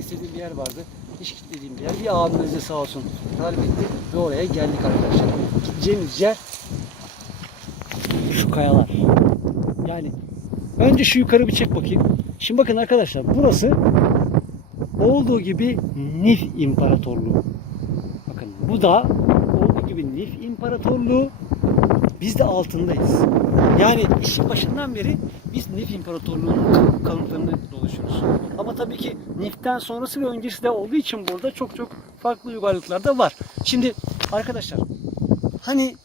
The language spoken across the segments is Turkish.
istediğim bir yer vardı. Hiç gitmediğim bir yer. Bir abimiz de sağ olsun tarif etti ve oraya geldik arkadaşlar. Gideceğimiz yer şu kayalar. Yani önce şu yukarı bir çek bakayım. Şimdi bakın arkadaşlar burası olduğu gibi Nif İmparatorluğu. Bakın bu da olduğu gibi Nif İmparatorluğu biz de altındayız. Yani işin başından beri biz Nif İmparatorluğu'nun kanıtlarını dolaşıyoruz. Ama tabii ki Nif'ten sonrası ve öncesi de olduğu için burada çok çok farklı uygarlıklar da var. Şimdi arkadaşlar hani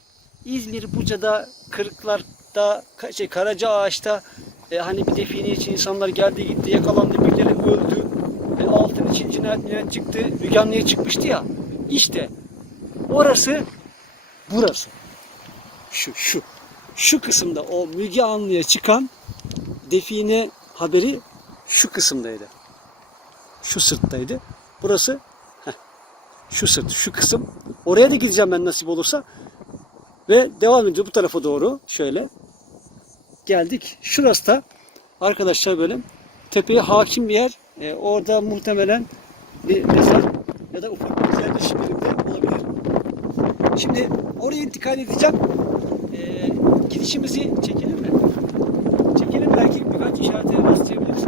İzmir, Buca'da, Kırıklar'da, şey, Karacaağaç'ta e, hani bir define için insanlar geldi gitti, yakalandı, birileri öldü. E, altın için cinayet çıktı, Anlı'ya çıkmıştı ya. İşte orası burası. Şu, şu. Şu kısımda o Müge Anlı'ya çıkan define haberi şu kısımdaydı. Şu sırttaydı. Burası heh, şu sırt, şu kısım. Oraya da gideceğim ben nasip olursa. Ve devam ediyor bu tarafa doğru. Şöyle. Geldik. Şurası da arkadaşlar böyle tepeye hakim bir yer. Ee, orada muhtemelen bir mezar ya da ufak bir yeri de olabilir. Şimdi oraya intikal edeceğim. Gidişimizi çekelim mi? Çekelim belki birkaç işarete rastlayabiliriz.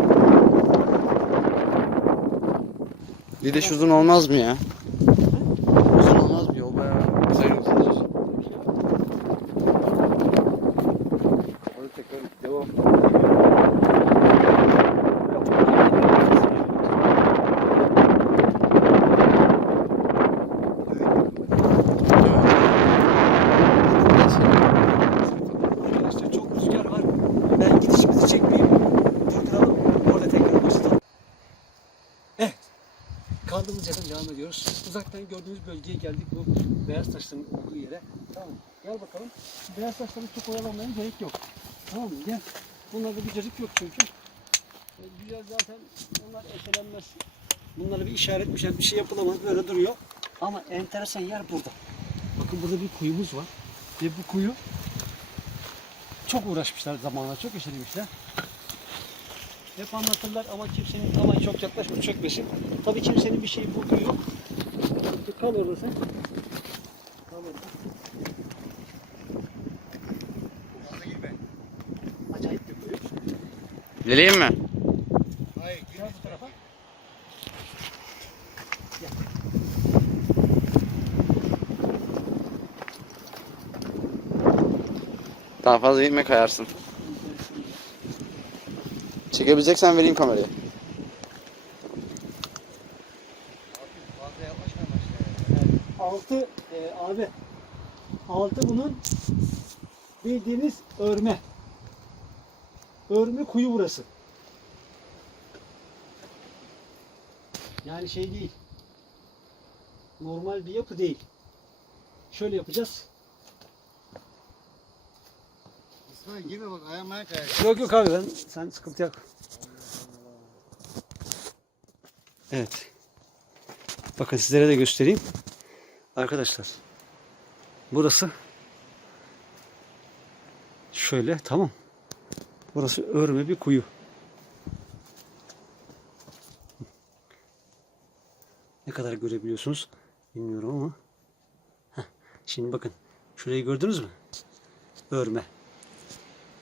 Gidiş uzun olmaz mı ya? Uzun olmaz mı? Yol bayağı sayın uzun. Hadi tekrar devam. Arkadaşlar çok rüzgar var. Ben gidişimizi çekmeyeyim. Durduralım. Orada tekrar başlayalım. Evet. Kaldığımız yerden devam ediyoruz. Uzaktan gördüğünüz bölgeye geldik. Bu beyaz taşların olduğu yere. Tamam? Gel bakalım. Beyaz taşları çok oyalanmaya gerek yok. Tamam mı? Gel. Bunlarda bir cacık yok çünkü. E, Güzel zaten onlar eşelenmez. Bunlara bir işaret bir şey, bir şey yapılamaz. Böyle duruyor. Ama enteresan yer burada. Bakın burada bir kuyumuz var. Ve bu kuyu çok uğraşmışlar zamanla, çok eşelemişler. Hep anlatırlar ama kimsenin aman çok yaklaşma çökmesin. Tabii kimsenin bir şeyi bulduğu yok. Kal orada sen. Kal orada. Acayip bir kuyu. Geleyim mi? Gel bu tarafa. Daha fazla gitme kayarsın. Çekebileceksen vereyim kamerayı. Altı e, abi. Altı bunun bildiğiniz örme. Örme kuyu burası. Yani şey değil. Normal bir yapı değil. Şöyle yapacağız. İsmail girme bak ayağım ayak ayak. Yok yok abi ben sen sıkıntı yok. Evet. Bakın sizlere de göstereyim. Arkadaşlar. Burası şöyle tamam. Burası örme bir kuyu. Ne kadar görebiliyorsunuz bilmiyorum ama. Heh, Şimdi bakın. Şurayı gördünüz mü? Örme.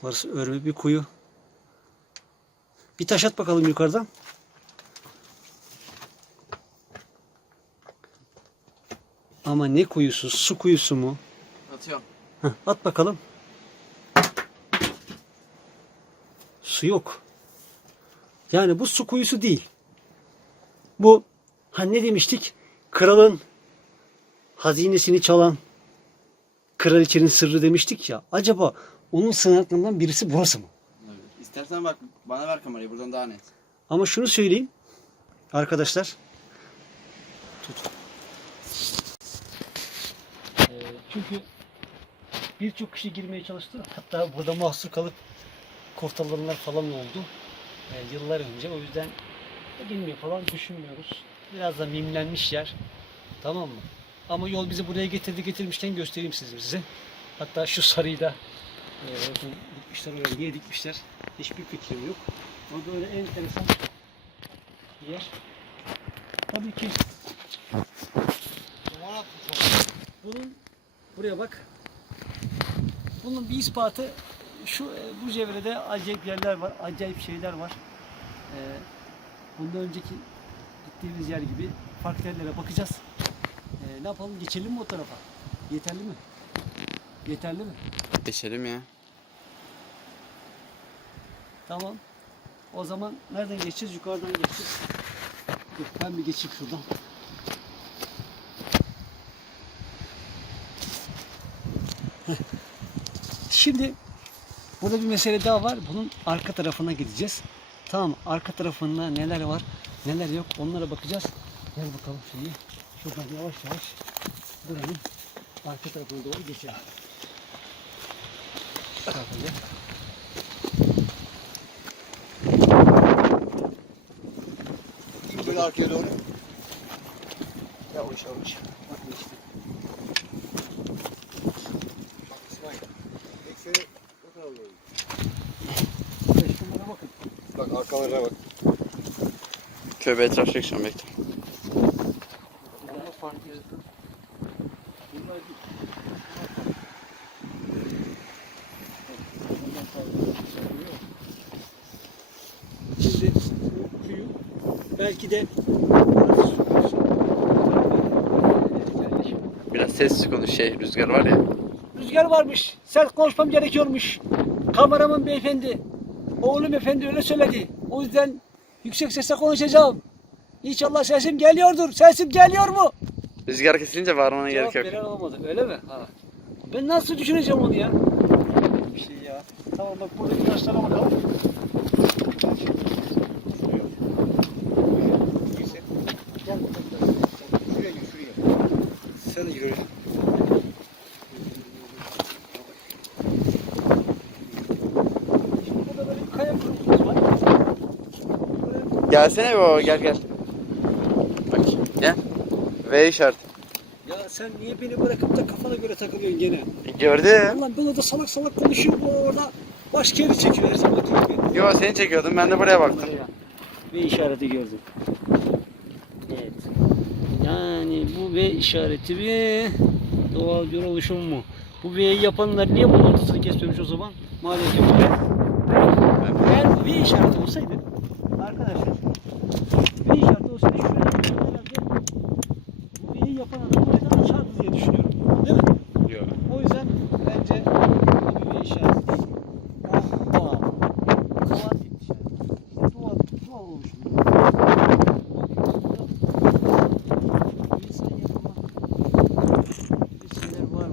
Burası örme bir kuyu. Bir taş at bakalım yukarıdan. Ama ne kuyusu? Su kuyusu mu? Atıyorum. Heh, at bakalım. Su yok. Yani bu su kuyusu değil. Bu ha ne demiştik? Kralın hazinesini çalan kraliçenin sırrı demiştik ya. Acaba onun sığınaklarından birisi burası mı? İstersen bak bana ver kamerayı buradan daha net. Ama şunu söyleyeyim arkadaşlar. Tut. Ee, çünkü birçok kişi girmeye çalıştı. Hatta burada mahsur kalıp kurtarılanlar falan oldu. Ee, yıllar önce. O yüzden girmeyi falan düşünmüyoruz. Biraz da mimlenmiş yer. Tamam mı? Ama yol bizi buraya getirdi getirmişken göstereyim size. size. Hatta şu sarıyı da e, dikmişler oraya. Niye dikmişler? Hiçbir fikrim yok. Ama böyle enteresan bir yer. Tabii ki. Bunun buraya bak. Bunun bir ispatı şu e, bu çevrede acayip yerler var, acayip şeyler var. Ee, bundan önceki gittiğimiz yer gibi farklı yerlere bakacağız. Ee, ne yapalım? Geçelim mi o tarafa? Yeterli mi? Yeterli mi? Deşelim ya. Tamam. O zaman nereden geçeceğiz? Yukarıdan geçeceğiz. Dur, ben bir geçeyim şuradan. Heh. Şimdi burada bir mesele daha var. Bunun arka tarafına gideceğiz. Tamam? Arka tarafında neler var, neler yok onlara bakacağız. Gel bakalım şimdi. Şuradan yavaş yavaş buranın arka tarafına doğru geçelim. Gideyim böyle arkaya doğru. Yavaş yavaş. Bak işte. Bak İsmail. Ekseri o tarafa doğru. İşte buna bakın. Bak arkalarına bak. Köbe etraf çekeceğim bekle. Bunlar farklı. Bunlar değil. Bunlar farklı. Şimdi bu kuyu belki de. Biraz sessiz konuş şey rüzgar var ya. Rüzgar varmış. Sert konuşmam gerekiyormuş. Kameraman beyefendi. Oğlum efendi öyle söyledi. O yüzden yüksek sesle konuşacağım. İnşallah sesim geliyordur. Sesim geliyor mu? Rüzgar kesilince bağırmana Cevap gerek yok. veren olmadı. Öyle mi? Ha. Ben nasıl düşüneceğim onu ya? Bir şey ya. Tamam bak buradaki taşlara bakalım. Gel. Şuraya gir şuraya. Sen de gir oraya. Şimdi burada böyle bir kaya grubumuz var. Gelsene o gel gel. Bak gel. V işareti. Ya sen niye beni bırakıp da kafana göre takılıyorsun gene? Gördüm. Ulan ben orada salak salak konuşuyorum bu orada başka yeri çekiyor her zaman gibi. Yo seni çekiyordum ben de buraya baktım. V işareti gördüm. Evet. Yani bu V işareti mi? Doğal bir oluşum mu? Bu V'yi yapanlar niye bunun ortasını kesmemiş o zaman? Maalesef. Eğer V işareti olsaydı arkadaşlar V işareti olsaydı şöyle herhalde bu V'yi yapan adam oradan açardı diye düşünüyorum. Değil mi? Yo. O yüzden bence bu bir işaret değil. Daha doğal. Doğal bir işaret. İşte doğal, doğal oluşum. İnsan yapma. Bir şeyler var mı?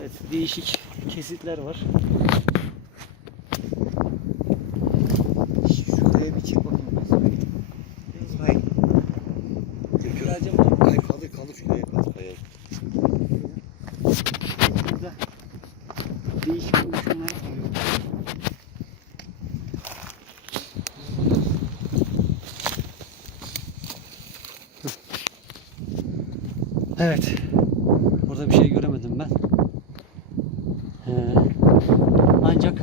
Evet, değişik kesitler var. Şuraya bir çek bakayım. İsmail. Geleceğim. Hayır kaldır kaldır şuraya kaldır. Hayır. Burada değişik oluşumlar var. Evet. Burada bir şey göremedim ben. Ee, ancak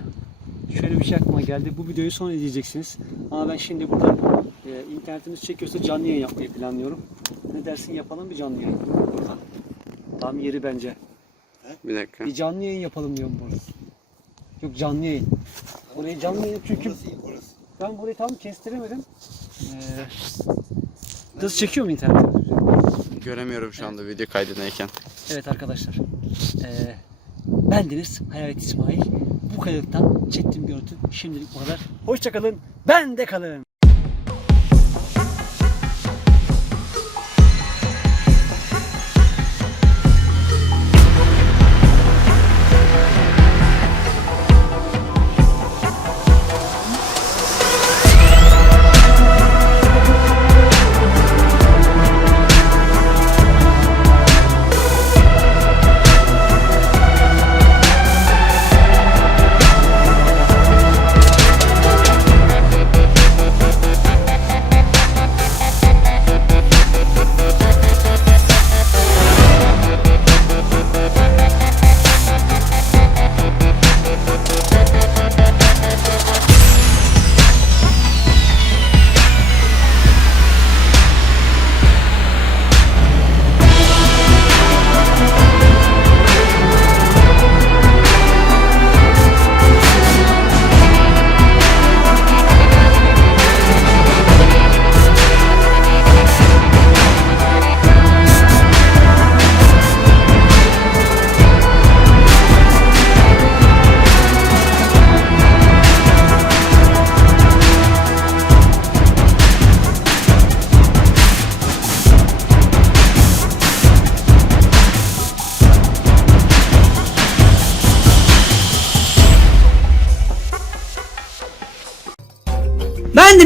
şöyle bir şey aklıma geldi. Bu videoyu sonra izleyeceksiniz. Ama ben şimdi burada e, internetimiz çekiyorsa canlı yayın yapmayı planlıyorum. Ne dersin yapalım bir canlı yayın. Burada. Tam yeri bence. Bir dakika. Bir canlı yayın yapalım diyorum burada. Yok canlı yayın. Burayı canlı yayın çünkü Orası iyi orası. ben burayı tam kestiremedim. Ee, nasıl çekiyor mu internette? Göremiyorum şu anda video kaydındayken. Evet arkadaşlar. Ee, bendeniz Hayalet İsmail. Bu kayıttan çektiğim görüntü şimdilik bu kadar. Hoşçakalın. Ben de kalın.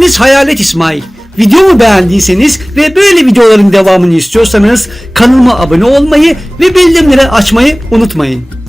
Bendeniz Hayalet İsmail. Videomu beğendiyseniz ve böyle videoların devamını istiyorsanız kanalıma abone olmayı ve bildirimleri açmayı unutmayın.